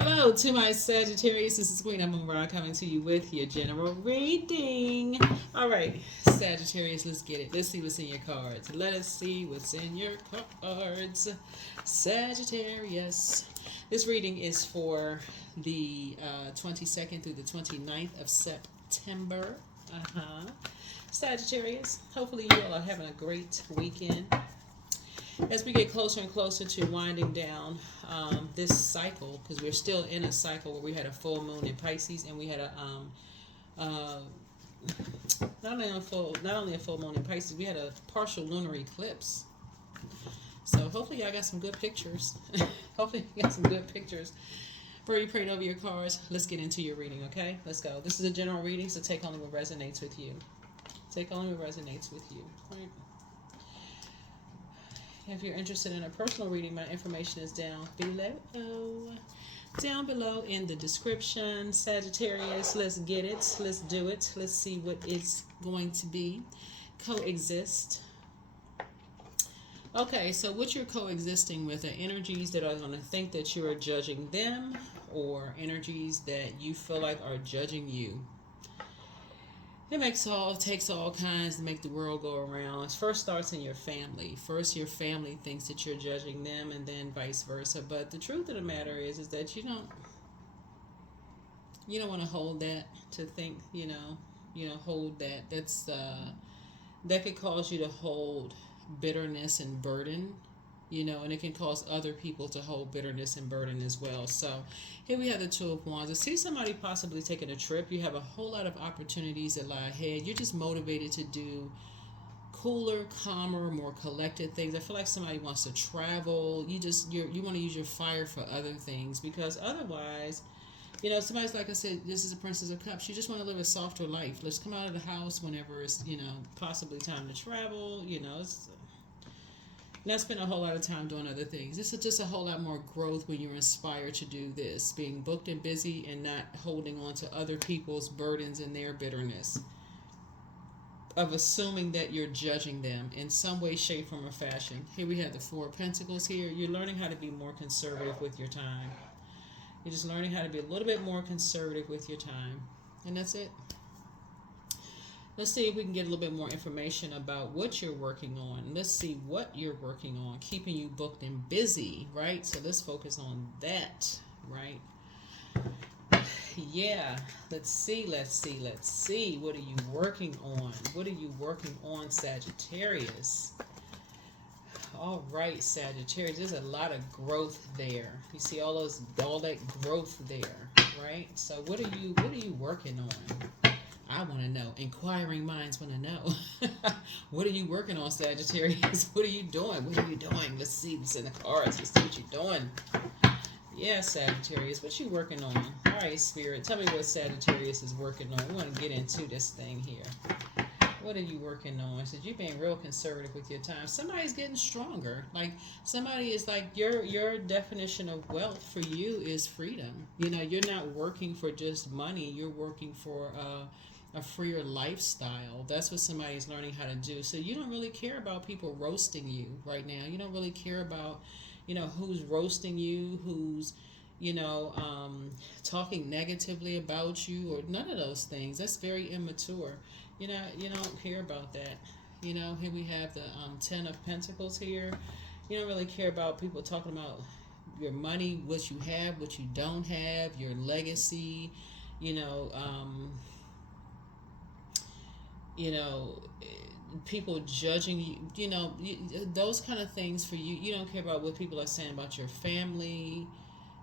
Hello to my Sagittarius. This is Queen Amun Ra coming to you with your general reading. All right, Sagittarius, let's get it. Let's see what's in your cards. Let us see what's in your cards. Sagittarius. This reading is for the 22nd through the 29th of September. Sagittarius, hopefully you all are having a great weekend. As we get closer and closer to winding down this cycle, because we're still in a cycle where we had a full moon in Pisces and we had a uh, not only a full moon in Pisces, we had a partial lunar eclipse. So hopefully y'all got some good pictures. Hopefully you got some good pictures. Before you prayed over your cards, let's get into your reading, okay? Let's go. This is a general reading, so take only what resonates with you. Take only what resonates with you. All right. If you're interested in a personal reading, my information is down below. Down below in the description. Sagittarius, let's get it. Let's do it. Let's see what it's going to be. Coexist. Okay, so what you're coexisting with are energies that are going to think that you're judging them, or energies that you feel like are judging you. It takes all kinds to make the world go around. It first starts in your family. First, your family thinks that you're judging them, and then vice versa. But the truth of the matter is that you don't want to hold that to think. Hold that. That could cause you to hold bitterness and burden. And it can cause other people to hold bitterness and burden as well. So here we have the Two of Wands. I see somebody possibly taking a trip. You have a whole lot of opportunities that lie ahead. You're just motivated to do cooler, calmer, more collected things. I feel like somebody wants to travel. You want to use your fire for other things, because otherwise, somebody's like I said, this is a Princess of Cups. You just want to live a softer life. Let's come out of the house whenever it's, possibly time to travel. It's not spend a whole lot of time doing other things. This is just a whole lot more growth when you're inspired to do this. Being booked and busy and not holding on to other people's burdens and their bitterness. Of assuming that you're judging them in some way, shape, form, or fashion. Here we have the Four of Pentacles here. You're learning how to be more conservative with your time. You're just learning how to be a little bit more conservative with your time. And that's it. Let's see if we can get a little bit more information about what you're working on. Let's see what you're working on, keeping you booked and busy, right? So let's focus on that, right? Yeah, let's see. What are you working on? What are you working on, Sagittarius? All right, Sagittarius, there's a lot of growth there. You see all that growth there, right? So what are you working on? I want to know. Inquiring minds want to know. What are you working on, Sagittarius? What are you doing? Let's see what's in the cards. Let's see what you're doing. Yeah, Sagittarius, what you working on? All right, Spirit, tell me what Sagittarius is working on. We want to get into this thing here. What are you working on? So you're being real conservative with your time. Somebody's getting stronger. Like somebody is like your definition of wealth for you is freedom. You're not working for just money. You're working for a freer lifestyle. That's what somebody's learning how to do. So you don't really care about people roasting you right now. You don't really care about, who's roasting you, who's, talking negatively about you, or none of those things. That's very immature. You don't care about that. Here we have the Ten of Pentacles here. You don't really care about people talking about your money, what you have, what you don't have, your legacy, people judging you, those kind of things for you. You don't care about what people are saying about your family,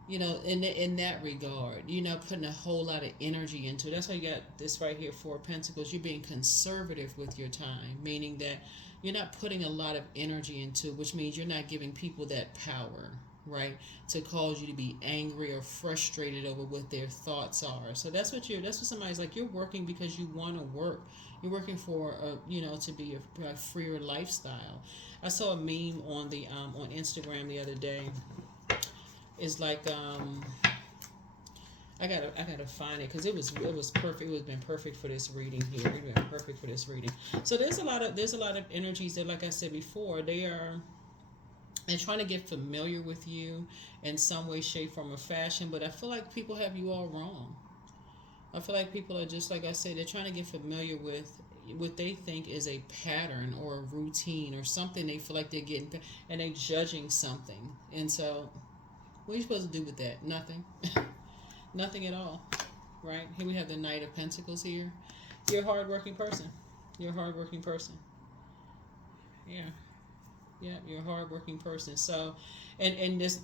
in that regard. You're not putting a whole lot of energy into it. That's why you got this right here, Four of Pentacles. You're being conservative with your time, meaning that you're not putting a lot of energy into it, which means you're not giving people that power, right, to cause you to be angry or frustrated over what their thoughts are. So that's what somebody's like. You're working because you want to work. You're working for to be a freer lifestyle. I saw a meme on the on Instagram the other day. It's like I gotta find it because it was perfect. It was been perfect for this reading here. It been perfect for this reading. So there's a lot of energies that, like I said before, they are and trying to get familiar with you in some way, shape, form, or fashion. But I feel like people have you all wrong. I feel like people are just, like I said, they're trying to get familiar with what they think is a pattern or a routine or something they feel like they're getting, and they're judging something. And so, what are you supposed to do with that? Nothing. Nothing at all. Right? Here we have the Knight of Pentacles here. You're a hardworking person. You're a hardworking person. Yeah. Yeah, you're a hardworking person. So, and this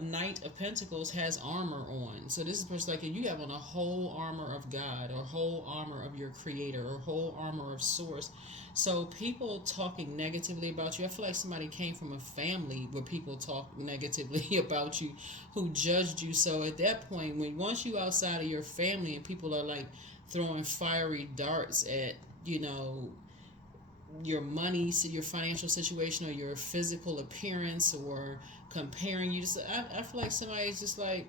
Knight of Pentacles has armor on. So this is person like you have on a whole armor of God, or whole armor of your Creator, or whole armor of Source. So people talking negatively about you. I feel like somebody came from a family where people talk negatively about you, who judged you. So at that point, when once you outside of your family and people are like throwing fiery darts at your money, your financial situation, or your physical appearance, or comparing you, just I feel like somebody's just like,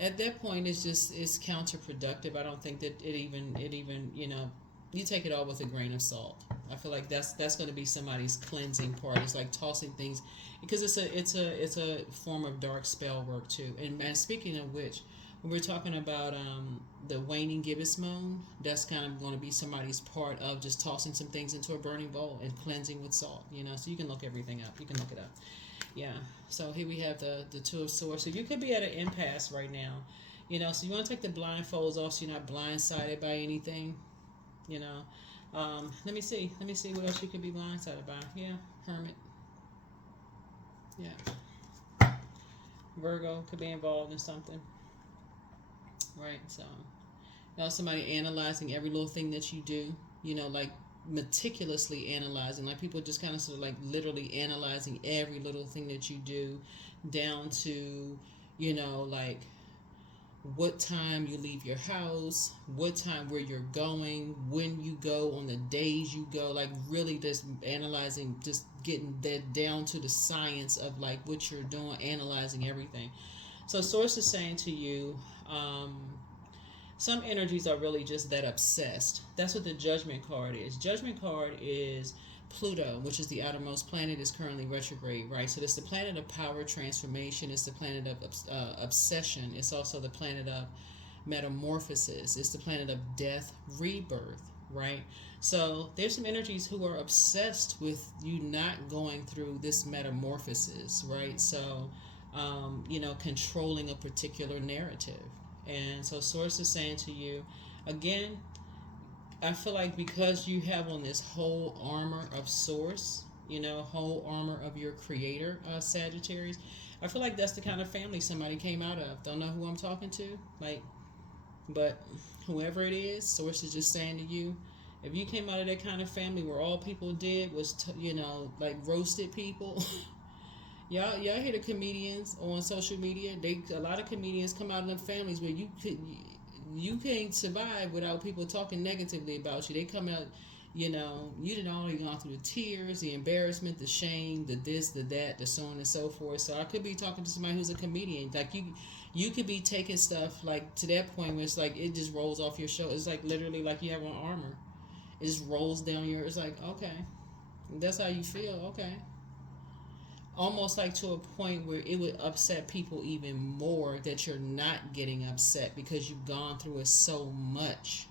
at that point it's counterproductive. I don't think that it even you take it all with a grain of salt. I feel like that's going to be somebody's cleansing part. It's like tossing things, because it's a form of dark spell work too. And speaking of which, when we're talking about the waning gibbous moon, that's kind of going to be somebody's part of just tossing some things into a burning bowl and cleansing with salt. So you can look everything up. You can look it up. Yeah. So here we have the Two of Swords. So you could be at an impasse right now. So you want to take the blindfolds off so you're not blindsided by anything. Let me see what else you could be blindsided by. Yeah, Hermit. Yeah. Virgo could be involved in something. Right, so somebody analyzing every little thing that you do, like meticulously analyzing, like people just kind of sort of like literally analyzing every little thing that you do, down to like what time you leave your house, what time where you're going, when you go, on the days you go, like really just analyzing, just getting that down to the science of like what you're doing, analyzing everything. So Source is saying to you, some energies are really just that obsessed. That's what the Judgment card is. Judgment card is Pluto, which is the outermost planet, is currently retrograde, right? So it's the planet of power transformation. It's the planet of obsession. It's also the planet of metamorphosis. It's the planet of death, rebirth, right? So there's some energies who are obsessed with you not going through this metamorphosis, right? So controlling a particular narrative. And so Source is saying to you, again, I feel like because you have on this whole armor of Source, whole armor of your Creator, Sagittarius, I feel like that's the kind of family somebody came out of. Don't know who I'm talking to, but whoever it is, Source is just saying to you, if you came out of that kind of family where all people did was, roasted people. Y'all hear the comedians on social media? A lot of comedians come out of them families where you can't survive without people talking negatively about you. They come out, you didn't already gone through the tears, the embarrassment, the shame, the this, the that, the so on and so forth. So I could be talking to somebody who's a comedian. Like you could be taking stuff like to that point where it's like it just rolls off your shoulder. It's like literally like you have on armor. It just rolls down your. It's like okay, that's how you feel. Okay. Almost like to a point where it would upset people even more that you're not getting upset because you've gone through it so much,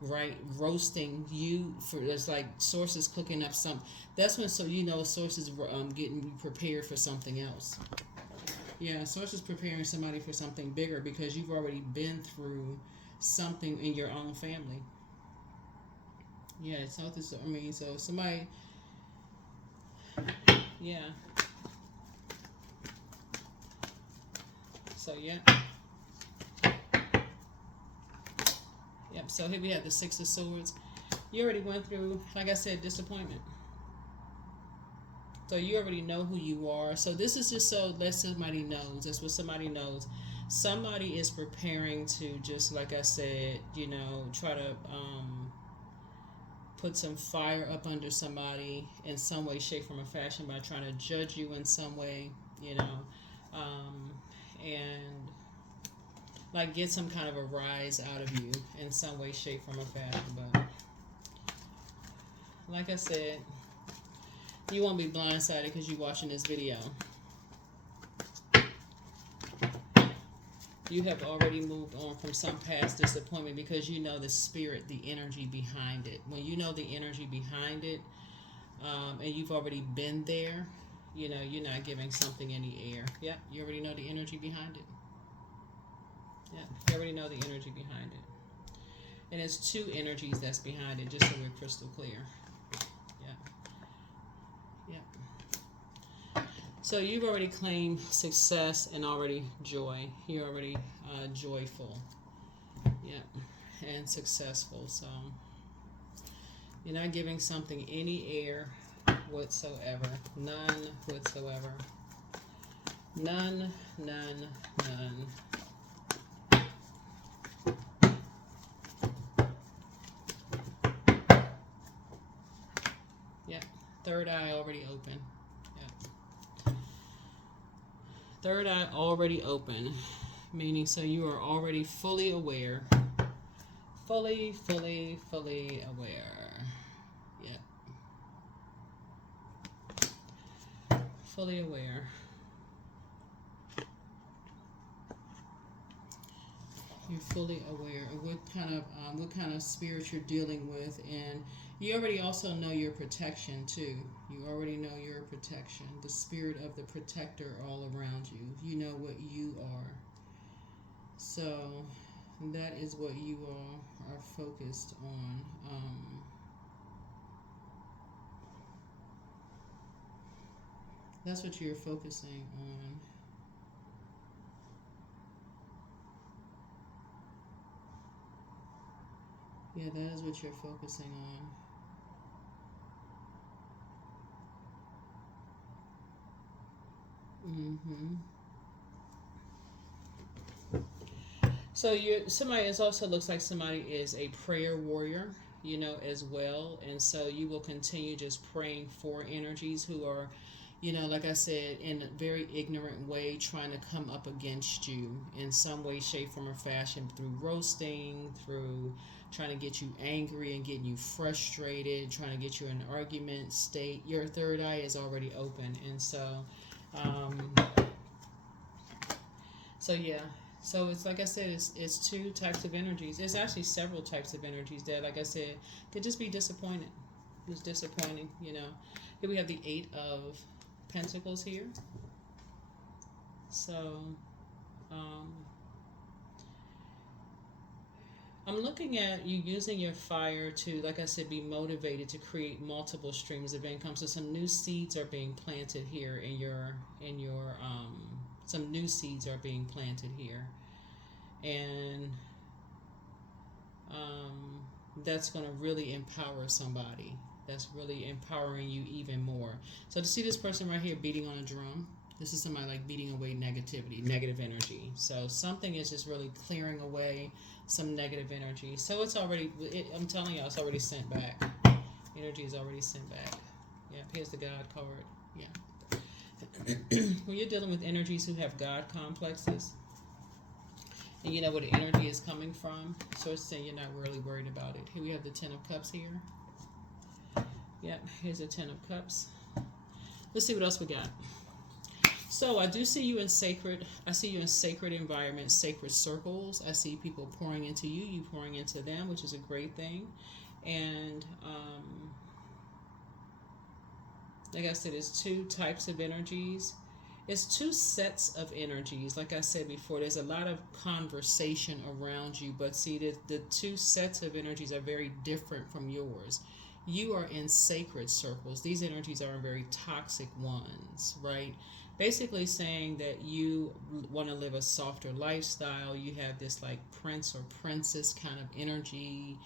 right? Roasting you for it's like Sources cooking up something. That's when Sources getting you prepared for something else. Yeah, Sources preparing somebody for something bigger because you've already been through something in your own family. Yeah, it's not this. I mean, so somebody. Yeah. So yeah. Yep. So here we have the Six of Swords. You already went through, like I said, disappointment. So you already know who you are. So this is just so that somebody knows. That's what somebody knows. Somebody is preparing to just, like I said, try to put some fire up under somebody in some way, shape, form, or fashion by trying to judge you in some way, and like get some kind of a rise out of you in some way, shape, form, or fashion. But like I said, You won't be blindsided because you're watching this video. You have already moved on from some past disappointment because you know the spirit, the energy behind it. When you know the energy behind it, and you've already been there, you know, you're not giving something any air. Yeah, you already know the energy behind it. Yeah, you already know the energy behind it. And it's two energies that's behind it, just so we're crystal clear. Yeah. Yeah. So you've already claimed success and already joy. You're already joyful. Yeah. And successful. So you're not giving something any air whatsoever. None whatsoever. None, none, none. Yep. Third eye already open. Yep. Third eye already open. Meaning so you are already fully aware. Fully aware. Yep. Fully aware. You're fully aware of what kind of spirit you're dealing with, and you already also know your protection too. You already know your protection, the spirit of the protector all around you. You know what you are. So that is what you all are focused on. That's what you're focusing on. Yeah, that is what you're focusing on. So somebody is also looks like somebody is a prayer warrior, you know, as well. And so you will continue just praying for energies who are, you know, like I said, in a very ignorant way, trying to come up against you in some way, shape, form, or fashion through roasting, through trying to get you angry and getting you frustrated, trying to get you in an argument state. Your third eye is already open. And so, yeah. So it's like I said, it's two types of energies. There's actually several types of energies that, like I said, could just be disappointed. It's disappointing, you know. Here we have the Eight of Pentacles here. So, I'm looking at you using your fire to, like I said, be motivated to create multiple streams of income. So some new seeds are being planted here in your some new seeds are being planted here, and that's going to really empower somebody. That's really empowering you even more. So to see this person right here beating on a drum, this is somebody like beating away negativity, negative energy. So something is just really clearing away some negative energy. So it's already, I'm telling you, it's already sent back. Energy is already sent back. Yeah, here's the God card. Yeah. When you're dealing with energies who have God complexes, and you know where the energy is coming from, so it's saying you're not really worried about it. Here we have the Ten of Cups here. Yep, here's the Ten of Cups. Let's see what else we got. So I do see you in sacred environments, sacred circles. I see people pouring into you, you pouring into them, which is a great thing. And like I said, it's two types of energies. It's two sets of energies. Like I said before, there's a lot of conversation around you, but see, the two sets of energies are very different from yours. You are in sacred circles. These energies are very toxic ones, right? Basically saying that you want to live a softer lifestyle. You have this like prince or princess kind of energy.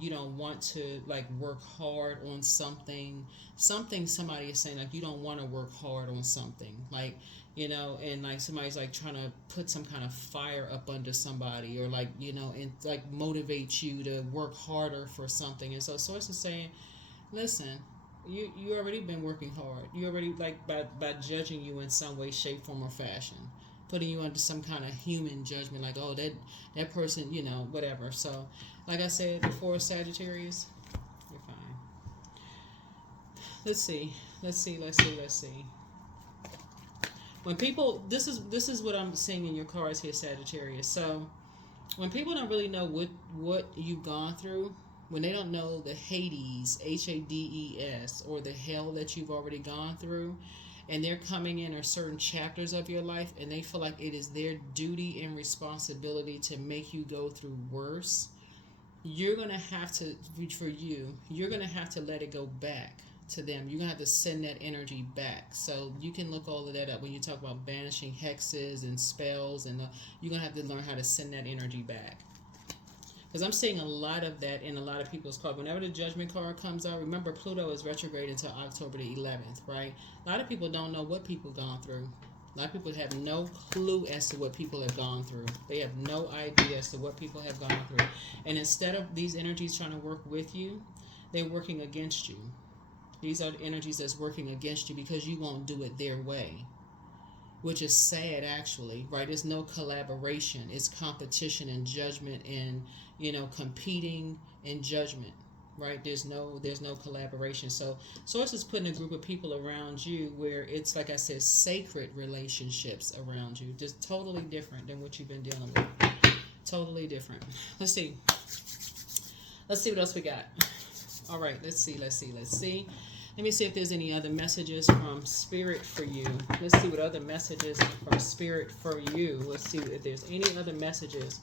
You don't want to like work hard on something. Somebody is saying like you don't want to work hard on something, like, you know, and like somebody's like trying to put some kind of fire up under somebody, or like, you know, and like motivate you to work harder for something. And so source is saying, listen, you already been working hard. You already, like, by judging you in some way, shape, form, or fashion, putting you under some kind of human judgment, like, oh, that person, you know, whatever. So like I said before, Sagittarius, you're fine. Let's see. Let's see. When people, this is what I'm seeing in your cards here, Sagittarius. So when people don't really know what you've gone through, when they don't know the Hades, Hades, or the hell that you've already gone through, and they're coming in or certain chapters of your life, and they feel like it is their duty and responsibility to make you go through worse, you're gonna have to, for you, you're gonna have to let it go back to them. You're gonna have to send that energy back. So you can look all of that up when you talk about banishing hexes and spells, and you're gonna have to learn how to send that energy back. Because I'm seeing a lot of that in a lot of people's cards. Whenever the Judgment card comes out, remember Pluto is retrograde until October the 11th, right? A lot of people don't know what people gone through. A lot of people have no clue as to what people have gone through. They have no idea as to what people have gone through. And instead of these energies trying to work with you, they're working against you. These are the energies that's working against you because you won't do it their way, which is sad, actually, right? There's no collaboration. It's competition and judgment and, competing and judgment, right? There's no collaboration. So Source is putting a group of people around you where it's, like I said, sacred relationships around you. Just totally different than what you've been dealing with. Totally different. Let's see what else we got. All right, let's see. Let me see if there's any other messages from Spirit for you. Let's see what other messages from Spirit for you. Let's see if there's any other messages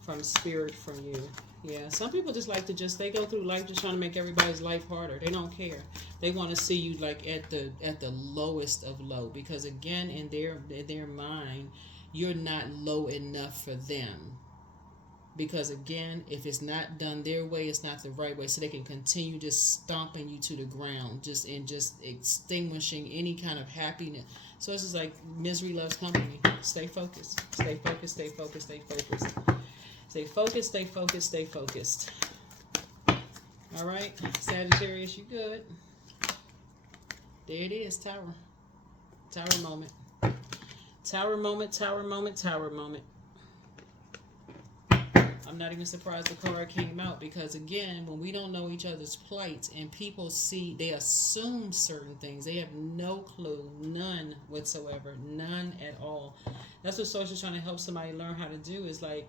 from Spirit for you. Yeah, some people just like to they go through life just trying to make everybody's life harder. They don't care. They want to see you like at the lowest of low, because again, in their mind, you're not low enough for them. Because again, if it's not done their way, it's not the right way. So they can continue just stomping you to the ground, just extinguishing any kind of happiness. So it's just like misery loves company. Stay focused. Stay focused. Stay focused. Stay focused. Stay focused. Stay focused. Stay focused. All right, Sagittarius, you good? There it is, Tower. Tower moment. Tower moment. Tower moment. Tower moment. I'm not even surprised the card came out, because again, when we don't know each other's plights and people they assume certain things. They have no clue, none whatsoever, none at all. That's what Source is trying to help somebody learn how to do, is like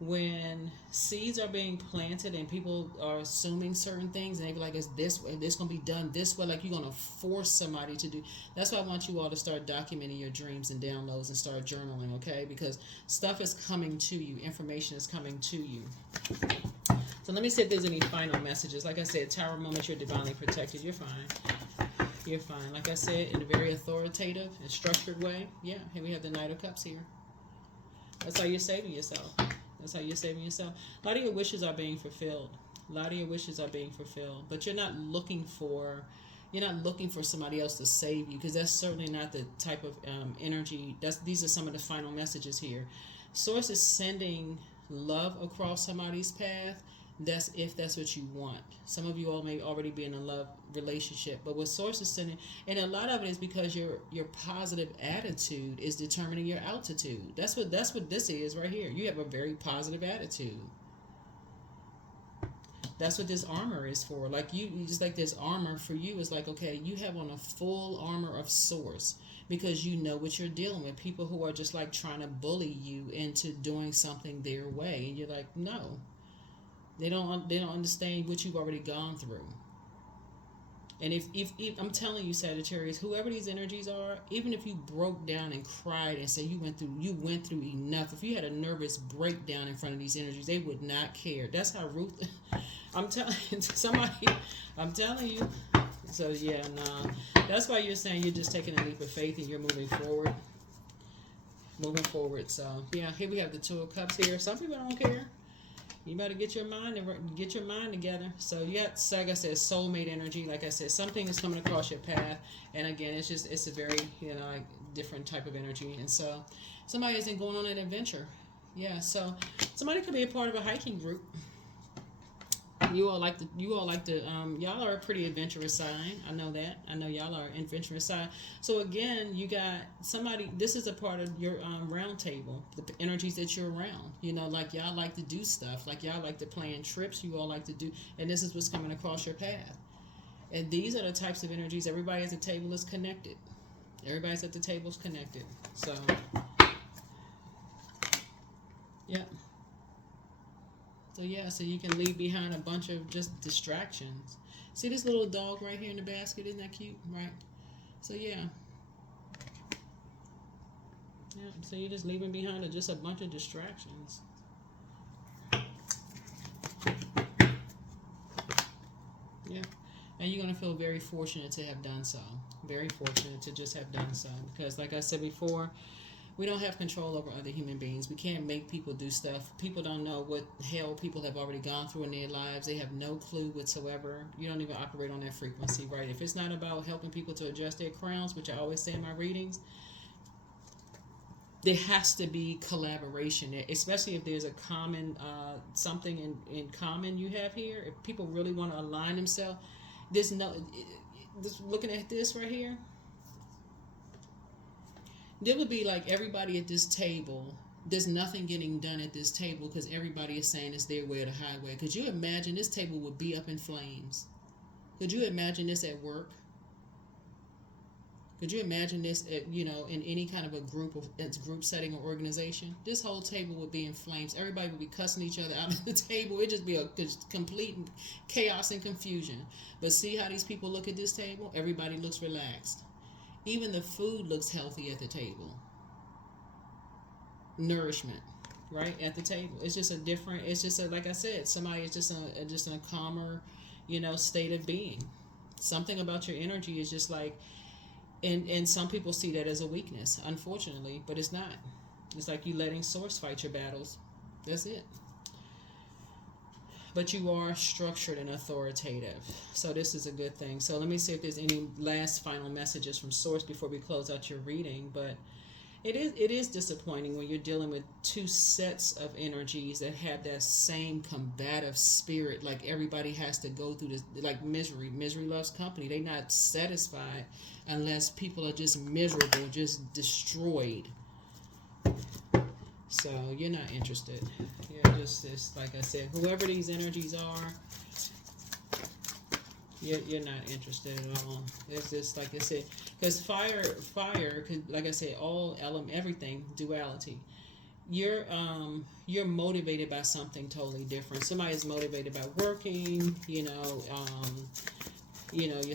when seeds are being planted and people are assuming certain things and they be like, it's this way, this going to be done this way, like you're going to force somebody to do. That's why I want you all to start documenting your dreams and downloads and start journaling, okay? Because stuff is coming to you, information is coming to you. So let me see if there's any final messages. Like I said, Tower moment, you're divinely protected. You're fine. You're fine. Like I said, in a very authoritative and structured way. Yeah, here we have the Knight of Cups here. That's how you're saving yourself. That's how you're saving yourself. A lot of your wishes are being fulfilled. But you're not looking for somebody else to save you, because that's certainly not the type of energy. These are some of the final messages here. Source is sending love across somebody's path. That's if that's what you want. Some of you all may already be in a love relationship, but what Source is sending, and a lot of it is because your positive attitude is determining your altitude. That's what this is right here. You have a very positive attitude. That's what this armor is for. Like you just like this armor for you is like, okay, you have on a full armor of Source, because you know what you're dealing with. People who are just like trying to bully you into doing something their way, and you're like, no. They don't understand what you've already gone through. And if I'm telling you, Sagittarius, whoever these energies are, even if you broke down and cried and said you went through enough, if you had a nervous breakdown in front of these energies, they would not care. That's how ruthless. I'm telling somebody. I'm telling you. So yeah, nah. That's why you're saying you're just taking a leap of faith and you're moving forward. So yeah, here we have the Two of Cups here. Some people don't care. You better get your mind together. So you got, like I said, soulmate energy. Like I said, something is coming across your path, and again, it's a very like different type of energy. And so somebody isn't going on an adventure. Yeah. So somebody could be a part of a hiking group. Y'all are a pretty adventurous sign. I know that. I know y'all are adventurous sign. So again, you got somebody, this is a part of your round table, the energies that you're around. Like y'all like to do stuff. Like y'all like to plan trips. You all like to do, and this is what's coming across your path. And these are the types of energies. Everybody at the table is connected. Everybody's at the table is connected. So, yeah. So yeah, so you can leave behind a bunch of just distractions. See this little dog right here in the basket? Isn't that cute? Right? So yeah. Yeah. So you're just leaving behind just a bunch of distractions. Yeah. And you're going to feel very fortunate to have done so. Very fortunate to just have done so. Because like I said before, we don't have control over other human beings. We can't make people do stuff. People don't know what hell people have already gone through in their lives. They have no clue whatsoever. You don't even operate on that frequency, right? If it's not about helping people to adjust their crowns, which I always say in my readings, there has to be collaboration, especially if there's a common, something in common you have here. If people really want to align themselves, there's no, just looking at this right here, there would be like everybody at this table, there's nothing getting done at this table because everybody is saying it's their way or the highway. Could you imagine this table would be up in flames? Could you imagine this at work? Could you imagine this at, in any kind of a group setting or organization? This whole table would be in flames. Everybody would be cussing each other out at the table. It'd just be a complete chaos and confusion. But see how these people look at this table? Everybody looks relaxed. Even the food looks healthy at the table. Nourishment, right, at the table. It's just a different, it's just like I said, somebody is just in a calmer, state of being. Something about your energy is just like, and some people see that as a weakness, unfortunately, but it's not. It's like you letting source fight your battles. That's it. But you are structured and authoritative. So this is a good thing. So let me see if there's any last final messages from source before we close out your reading. But it is disappointing when you're dealing with two sets of energies that have that same combative spirit. Like everybody has to go through this, like misery. Misery loves company. They're not satisfied unless people are just miserable, just destroyed. So you're not interested. You're just like I said, whoever these energies are, you're not interested at all. It's just like I said, because fire could, like I said, all element, everything, duality. You're motivated by something totally different. Somebody's motivated by working, your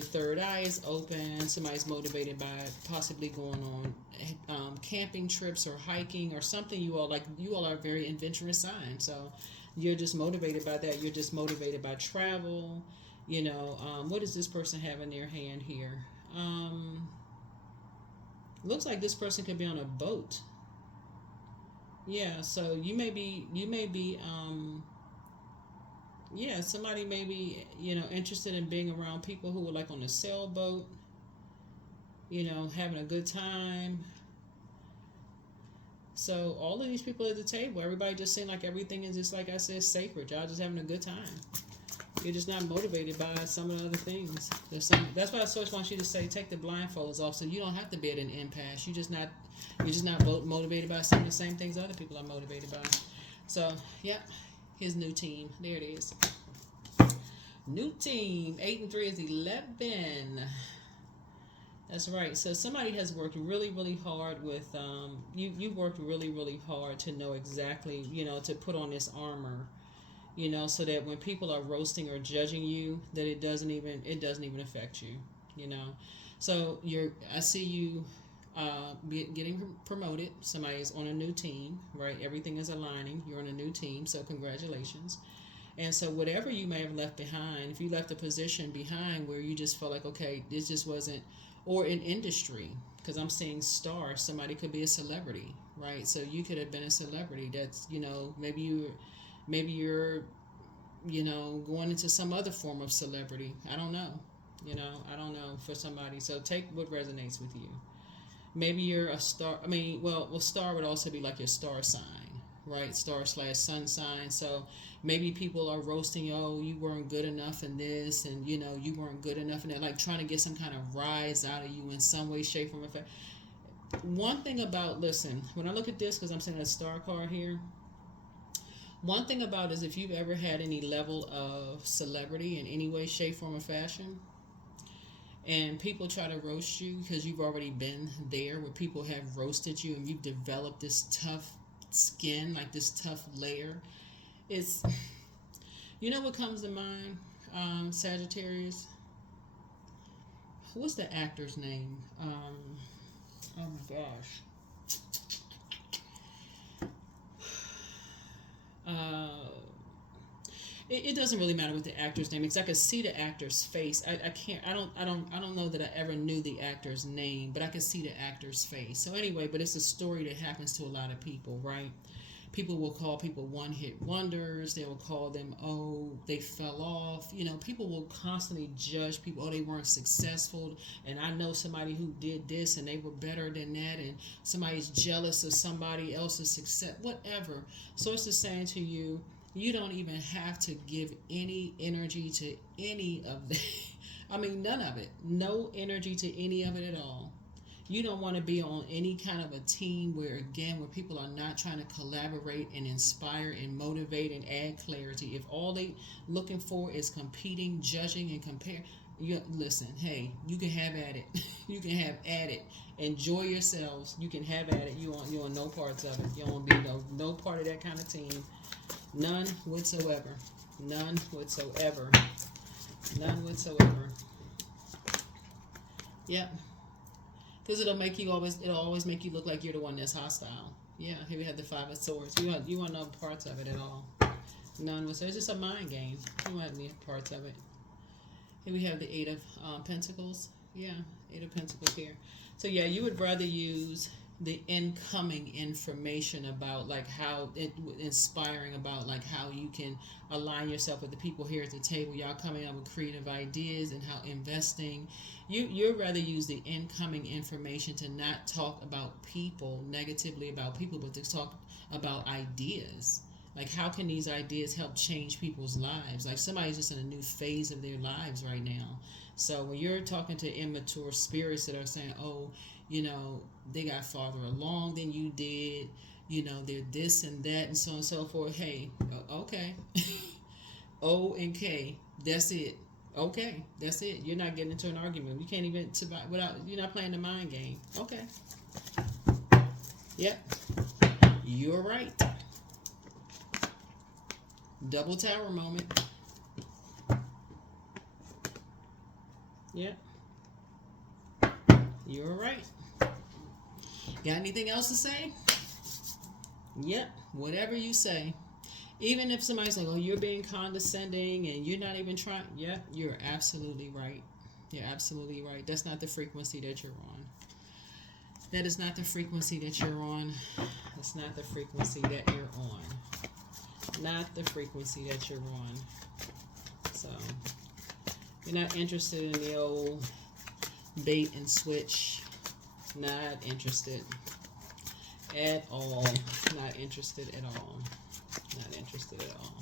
third eye is open. Somebody's motivated by possibly going on camping trips or hiking or something. You all are a very adventurous sign. So you're just motivated by that. You're just motivated by travel. What does this person have in their hand here? Looks like this person could be on a boat. Yeah, so you may be somebody may be, interested in being around people who are like on a sailboat, having a good time. So all of these people at the table, everybody just seems like everything is just, like I said, sacred. Y'all just having a good time. You're just not motivated by some of the other things. That's why I so want you to say, take the blindfolds off, so you don't have to be at an impasse. You're just not motivated by some of the same things other people are motivated by. So, yep, his new team. There it is. New team. 8 and 3 is 11. That's right. So somebody has worked really, really hard with you worked really, really hard to know exactly, to put on this armor. So that when people are roasting or judging you, that it doesn't even affect you. So I see you getting promoted. Somebody's on a new team, right? Everything is aligning. You're on a new team, so congratulations. And so whatever you may have left behind, if you left a position behind where you just felt like, okay, this just wasn't, or in industry, because I'm seeing star, somebody could be a celebrity, right? So you could have been a celebrity. That's, maybe you're going into some other form of celebrity. I don't know. I don't know for somebody. So take what resonates with you. Maybe you're a star. Star would also be like your star sign, right? Star/sun sign. So maybe people are roasting, you weren't good enough in this, and you weren't good enough in that, like trying to get some kind of rise out of you in some way, shape, form, or fashion. One thing about, listen, when I look at this, because I'm seeing a star card here, one thing about is if you've ever had any level of celebrity in any way, shape, form, or fashion, And people try to roast you because you've already been there where people have roasted you and you've developed this tough skin, like this tough layer. It's, you know what comes to mind, Sagittarius? What's the actor's name? Oh my gosh. Uh, it doesn't really matter what the actor's name is. I could see the actor's face. I can't. I don't know that I ever knew the actor's name, but I could see the actor's face. So anyway, but it's a story that happens to a lot of people, right? People will call people one-hit wonders. They will call them, oh, they fell off. You know, people will constantly judge people. Oh, they weren't successful. And I know somebody who did this and they were better than that. And somebody's jealous of somebody else's success, whatever. So it's just saying to you, you don't even have to give any energy to any of that. I mean, none of it. No energy to any of it at all. You don't want to be on any kind of a team where people are not trying to collaborate and inspire and motivate and add clarity. If all they looking for is competing, judging, and compare, you listen. Hey, you can have at it. You can have at it. Enjoy yourselves. You can have at it. You want no parts of it. You don't want to be no part of that kind of team. None whatsoever. None whatsoever. None whatsoever. Yep. Because it'll always make you look like you're the one that's hostile. Yeah, here we have the Five of Swords. You want no parts of it at all. None whatsoever. It's just a mind game. You want any parts of it. Here we have the Eight of Pentacles. Yeah, Eight of Pentacles here. So yeah, you would rather use the incoming information about like how inspiring about like how you can align yourself with the people here at the table. Y'all coming up with creative ideas and how investing. You'd rather use the incoming information to not talk about people negatively about people, but to talk about ideas. Like how can these ideas help change people's lives? Like somebody's just in a new phase of their lives right now. So when you're talking to immature spirits that are saying, oh, you know, they got farther along than you did, you know, they're this and that and so on and so forth. Hey, okay. O and K, that's it. Okay, that's it. You're not getting into an argument. You can't even survive without, you're not playing the mind game. Okay. Yep. You're right. Double tower moment. Yep. You're right. Got anything else to say? Yep. Whatever you say. Even if somebody's like, oh, you're being condescending and you're not even trying. Yep. You're absolutely right. You're absolutely right. That's not the frequency that you're on. That is not the frequency that you're on. That's not the frequency that you're on. Not the frequency that you're on. So, you're not interested in the old bait and switch. Not interested at all. Not interested at all. Not interested at all.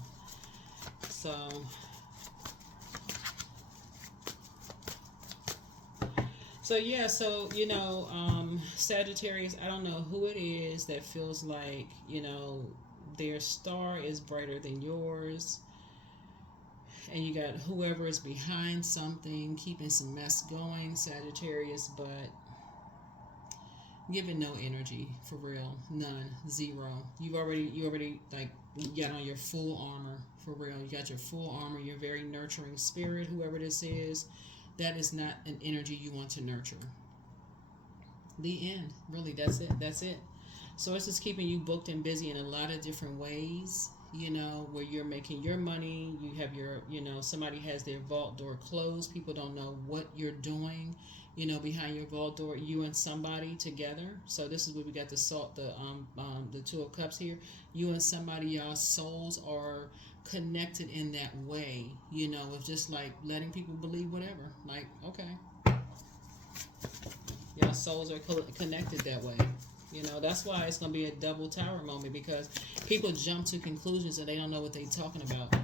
So yeah, so, you know, Sagittarius, I don't know who it is that feels like, you know, their star is brighter than yours. And you got whoever is behind something, keeping some mess going, Sagittarius, but giving no energy, for real. None. Zero. You already like got on your full armor, for real. You got your full armor. You're a very nurturing spirit, whoever this is. That is not an energy you want to nurture. The end. Really, that's it. That's it. So it's just keeping you booked and busy in a lot of different ways, you know, where you're making your money. You have your, you know, somebody has their vault door closed. People don't know what you're doing, you know, behind your vault door, you and somebody together. So this is where we got the Two of Cups here. You and somebody, y'all's souls are connected in that way, you know, of just like letting people believe whatever. Like, okay. Y'all souls are connected that way. You know, that's why it's going to be a double tower moment, because people jump to conclusions and they don't know what they're talking about.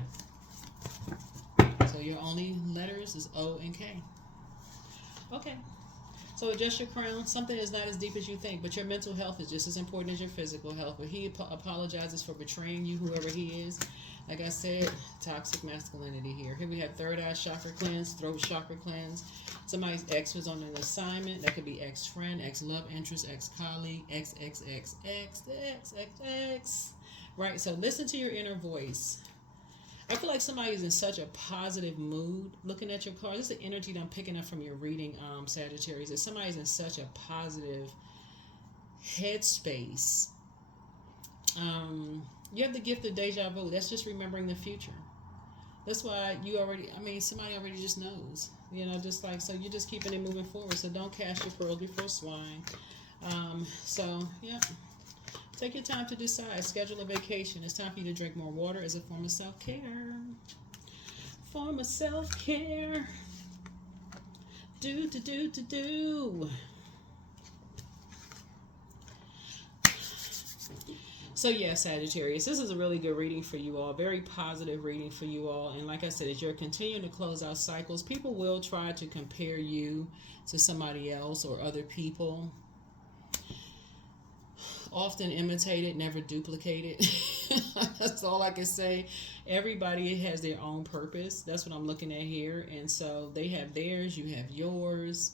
So your only letters is O and K. Okay. So adjust your crown. Something is not as deep as you think, but your mental health is just as important as your physical health. But he apologizes for betraying you, whoever he is. Like I said, toxic masculinity here. Here we have third eye chakra cleanse, throat chakra cleanse. Somebody's ex was on an assignment. That could be ex-friend, ex-love interest, ex-colleague, ex. Right, so listen to your inner voice. I feel like somebody's in such a positive mood looking at your card. This is the energy that I'm picking up from your reading, Sagittarius. That somebody's in such a positive headspace. You have the gift of deja vu. That's just remembering the future. That's why you already, somebody already just knows. Just like, so you're just keeping it moving forward. So don't cast your pearls before swine. Yeah. Take your time to decide. Schedule a vacation. It's time for you to drink more water as a form of self-care. Form of self-care. Do. So yeah, Sagittarius, this is a really good reading for you all. Very positive reading for you all. And like I said, as you're continuing to close out cycles, people will try to compare you to somebody else or other people. Often imitated, never duplicated. That's all I can say. Everybody has their own purpose. That's what I'm looking at here. And so they have theirs, you have yours.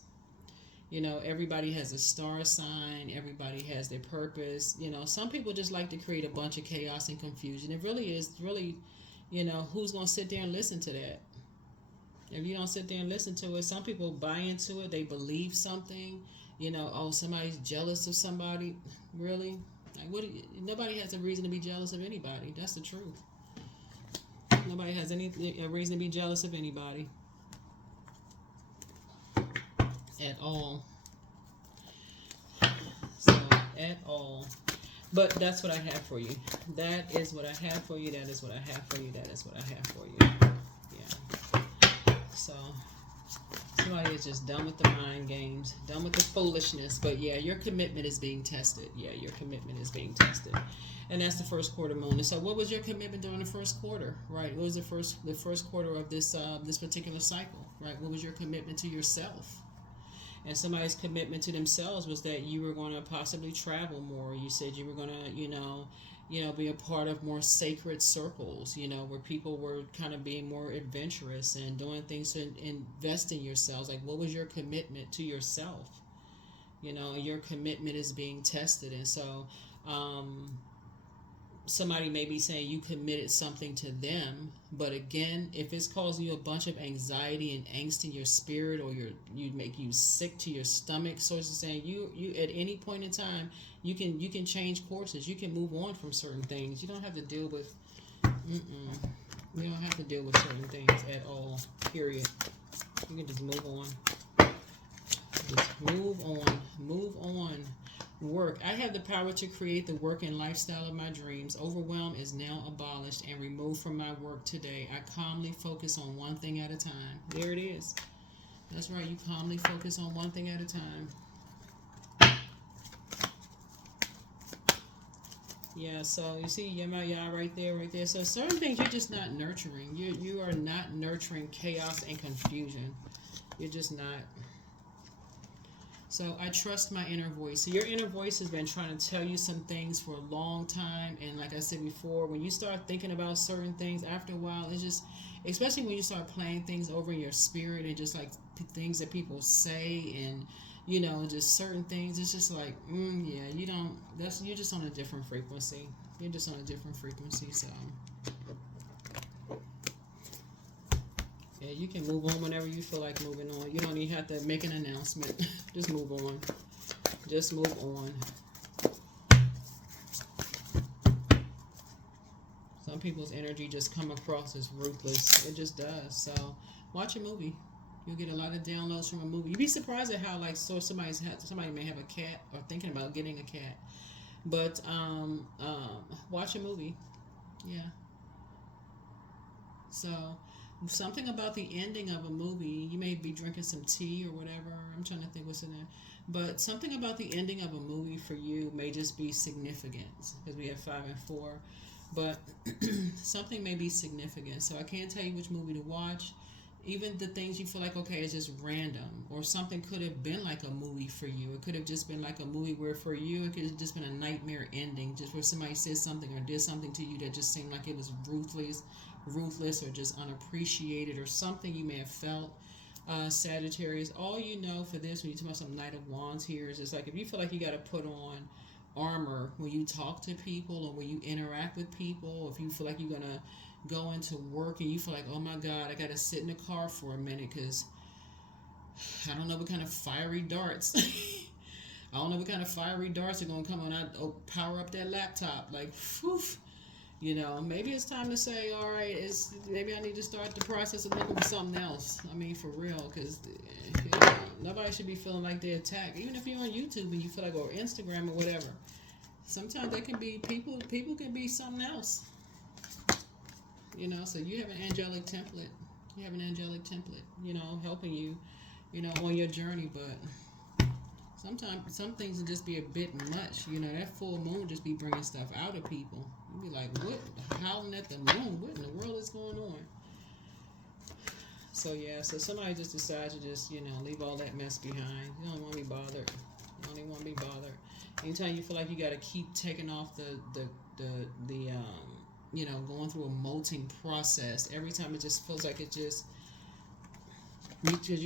Everybody has a star sign. Everybody has their purpose. Some people just like to create a bunch of chaos and confusion. It really is, who's going to sit there and listen to that? If you don't sit there and listen to it, some people buy into it. They believe something. Somebody's jealous of somebody. Really? Like, nobody has a reason to be jealous of anybody. That's the truth. Nobody has a reason to be jealous of anybody. At all. So, at all. But that's what I have for you. That is what I have for you. That is what I have for you. That is what I have for you. Yeah. So, somebody is just done with the mind games, done with the foolishness. But yeah, your commitment is being tested. Yeah, your commitment is being tested. And that's the first quarter moon. And so what was your commitment during the first quarter? Right? What was the first quarter of this particular cycle? Right? What was your commitment to yourself? And somebody's commitment to themselves was that you were going to possibly travel more. You said you were going to, be a part of more sacred circles, where people were kind of being more adventurous and doing things to invest in yourselves. Like, what was your commitment to yourself? Your commitment is being tested. And so, somebody may be saying you committed something to them, but again, if it's causing you a bunch of anxiety and angst in your spirit, or you make you sick to your stomach, so it's saying you at any point in time you can change courses, you can move on from certain things. You don't have to deal with you don't have to deal with certain things at all, period. You can just move on. Work. I have the power to create the work and lifestyle of my dreams. Overwhelm is now abolished and removed from my work today. I calmly focus on one thing at a time. There it is. That's right. You calmly focus on one thing at a time. Yeah, so you see Yamaya right there. So certain things you're just not nurturing. You are not nurturing chaos and confusion. You're just not. So I trust my inner voice. So your inner voice has been trying to tell you some things for a long time. And like I said before, when you start thinking about certain things, after a while, it's just, especially when you start playing things over in your spirit and just like things that people say and, just certain things, it's just like, you're just on a different frequency. You're just on a different frequency, so. Yeah, you can move on whenever you feel like moving on. You don't even have to make an announcement. Just move on. Just move on. Some people's energy just come across as ruthless. It just does. So watch a movie. You'll get a lot of downloads from a movie. You'd be surprised at how somebody may have a cat or thinking about getting a cat. But watch a movie. Yeah. So something about the ending of a movie, you may be drinking some tea or whatever. I'm trying to think what's in there. But something about the ending of a movie for you may just be significant, because we have 5 and 4. But something may be significant. So I can't tell you which movie to watch. Even the things you feel like, okay, it's just random, or something could have been like a movie for you. It could have just been like a movie where for you it could have just been a nightmare ending, just where somebody said something or did something to you that just seemed like it was ruthless, or just unappreciated, or something you may have felt. Sagittarius, all you know for this, when you talk about some Knight of Wands here, is just like if you feel like you got to put on armor when you talk to people or when you interact with people, or if you feel like you're gonna go into work and you feel like, oh my God, I gotta sit in the car for a minute because I don't know what kind of fiery darts. I don't know what kind of fiery darts are gonna come on. I power up that laptop, like, whew, maybe it's time to say, all right, maybe I need to start the process of looking for something else. I mean, for real, because nobody should be feeling like they're attacked. Even if you're on YouTube and you feel like, or Instagram or whatever, sometimes they can be people can be something else. So you have an angelic template. Helping you, on your journey. But sometimes some things will just be a bit much. That full moon just be bringing stuff out of people. You be like, what? Howling at the moon? What in the world is going on? So yeah, so somebody just decides to just, leave all that mess behind. You don't want to be bothered. Anytime you feel like you got to keep taking off the going through a molting process. Every time it just feels like it just, because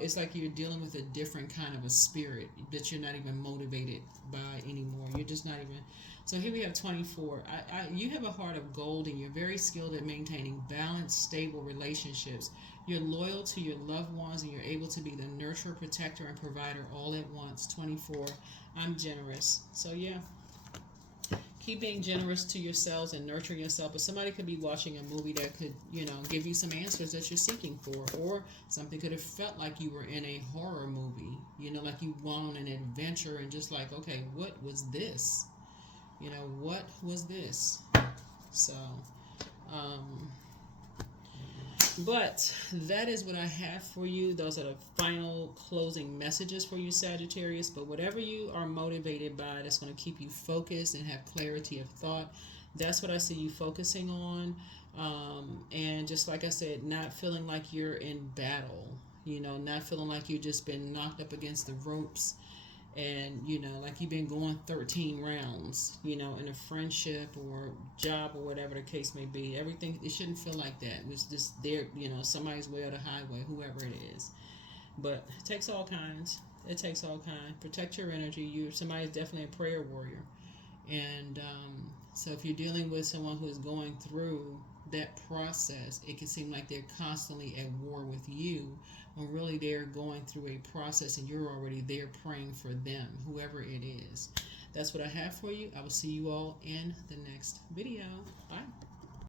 it's like you're dealing with a different kind of a spirit that you're not even motivated by anymore. You're just not even. So here we have 24. You have a heart of gold, and you're very skilled at maintaining balanced, stable relationships. You're loyal to your loved ones, and you're able to be the nurturer, protector, and provider all at once. 24. I'm generous. So yeah. Keep being generous to yourselves and nurturing yourself. But somebody could be watching a movie that could, give you some answers that you're seeking for. Or something could have felt like you were in a horror movie. Like you went on an adventure and just like, okay, what was this? What was this? So, but that is what I have for you. Those are the final closing messages for you, Sagittarius. But whatever you are motivated by, that's going to keep you focused and have clarity of thought, that's what I see you focusing on. And just like I said, not feeling like you're in battle, not feeling like you've just been knocked up against the ropes. And like you've been going 13 rounds, in a friendship or job or whatever the case may be. Everything, it shouldn't feel like that. It's just there, somebody's way or the highway, whoever it is. But it takes all kinds. Protect your energy. Somebody's definitely a prayer warrior. And so if you're dealing with someone who is going through that process, it can seem like they're constantly at war with you, when really they're going through a process and you're already there praying for them, whoever it is. That's what I have for you. I will see you all in the next video. Bye.